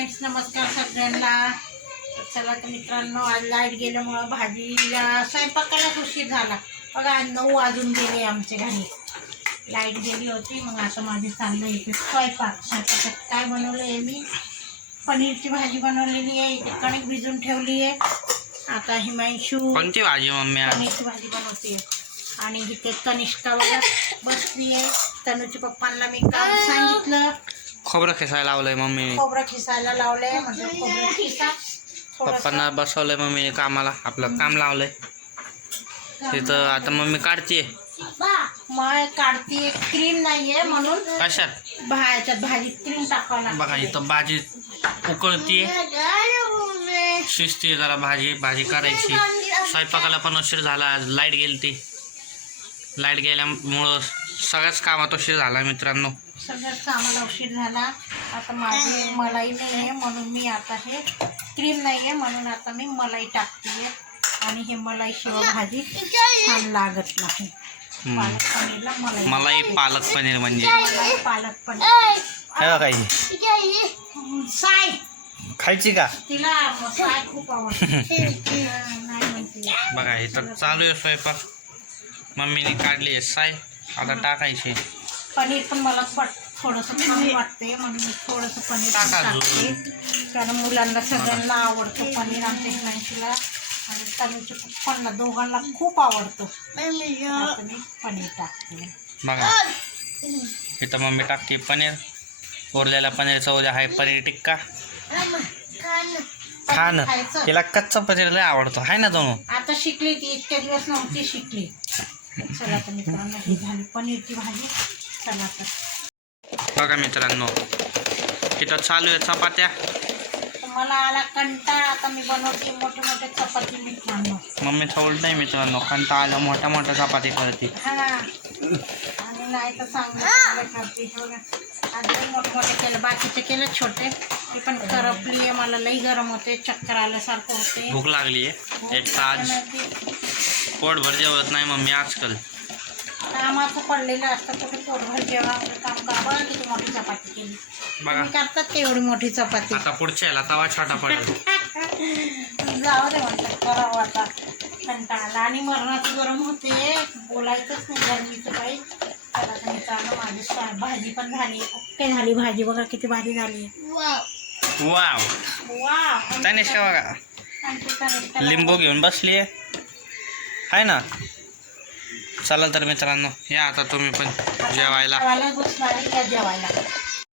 Friends नमस्कार सगळ्यांना. चला तर मित्रांनो आज लाइट गेल्यामुळं भाजीला स्वयंपाकालाच उशीर झाला. बघा आज नऊ वाजून गेले आमच्या घरी. लाइट गेली होती मग आता माझे चाललं इथे स्वयंपाक. स्वयंपाकात काय बनवलं आहे मी? पनीरची भाजी बनवलेली आहे इथे कणिक भिजून ठेवली आहे. आता हिमांशू कोणती भाजी मम्मी पनीरची भाजी बनवते. आणि इथे तनिष्का बघा बसली आहे तनूच्या पप्पांना मी काल सांगितलं. खोबरं खेसायला लावलंय मम्मीने. खोबरं खिसायला लावलंय म्हणजे खोबरं खिसा. पप्पांना बसवलंय मम्मीने कामाला आपलं काम लावलंय. तिथं आता मम्मी काढतीये. मग काढती क्रीम नाहीये म्हणून कशात? भाज्यात भाजीत क्रीम टाकावं लागतं बघा इथं भाजी उकळतीये. शिजतीये जरा भाजी भाजी करायची स्वयंपाकाला पण उशीर झाला आज लाइट गेली ती लाइट गेल्यामुळं सगळ्याच कामात उशीर झाला मित्रांनो. सगळ्यात कामाला उशीर झाला. आता माझी मलाई नाही आहे म्हणून मी आता हे क्रीम नाही आहे म्हणून आता मी मलाई टाकते आणि हे मलाई शिवाय भाजी छान लागत नाही. पालक पनीरला मलाई. मलाही पालक पनीर म्हणजे? मलाई पालक पनीर. हे बघा ही. साय. खायची का? तिला साय खूप आवडते. नाही म्हणते. बघा इथं चालू आहे स्वयंपाक. मम्मीने काढली आहे. साय आता टाकायची. पनीर पण मला थोडंसं छान वाटते म्हणून मी थोडंसं पनीर टाकते. कारण मुलांना सगळ्यांना आवडतं पनीर आमच्या हिमांशीला आणि तनुच्या पप्पांना दोघांना खूप आवडतं. आता मी पनीर टाकते. बघा. इथं मम्मी टाकते पनीर. उरलेल्या पनीरचा उद्या आहे पनीर टिक्का. खा ना. खायचं. तिला कच्चा पनीर लय आवडतो. आहे ना दोन. आता शिकली ती इतके दिवस नव्हती शिकली. चला तर मित्रांनो ही झाली पनीरची भाजी. चला तर. बघा मित्रांनो इथं चालू आहे चपात्या. मला आला कंटाळा आता मी बनवते मोठे मोठे चपाती मित्रांनो. मम्मीचा उलट नाही मित्रांनो कंटा आलं मोठ्या मोठ्या चपाती करते. हा. आणि नाही तर करते हे अजून मोठे मोठे केलं बाकीचे केले छोटे. ते पण करपली आहे मला लई गरम होते चक्कर आल्यासारखं होते. भूक लागली आहे. एक तर आज पोटभर जेवत नाही मम्मी आजकाल. कामाचं पडलेलं असतं कुठे पोटभर जेव्हा आपलं काम करा. बघा किती मोठी चपाती केली. बघा. तुम्ही करतात का एवढी मोठी चपाती? आता पुढच्या याला तवा छोटा पडेल. जाऊ दे म्हणतात करावं आता. कंटाळा आणि मरणाचं गरम होते. बोलायचंच नाही गरमीचं काही. तर आता मित्रांनो माझी भाजी पण झाली. ओके झाली भाजी. बघा किती भारी झाली. वाव. वा तनिष्का बघा. लिंबू घेऊन बसली आहे आहे ना? चला तर मित्रांनो या आता तुम्ही पण जेवायला. जेवायला जेवायला.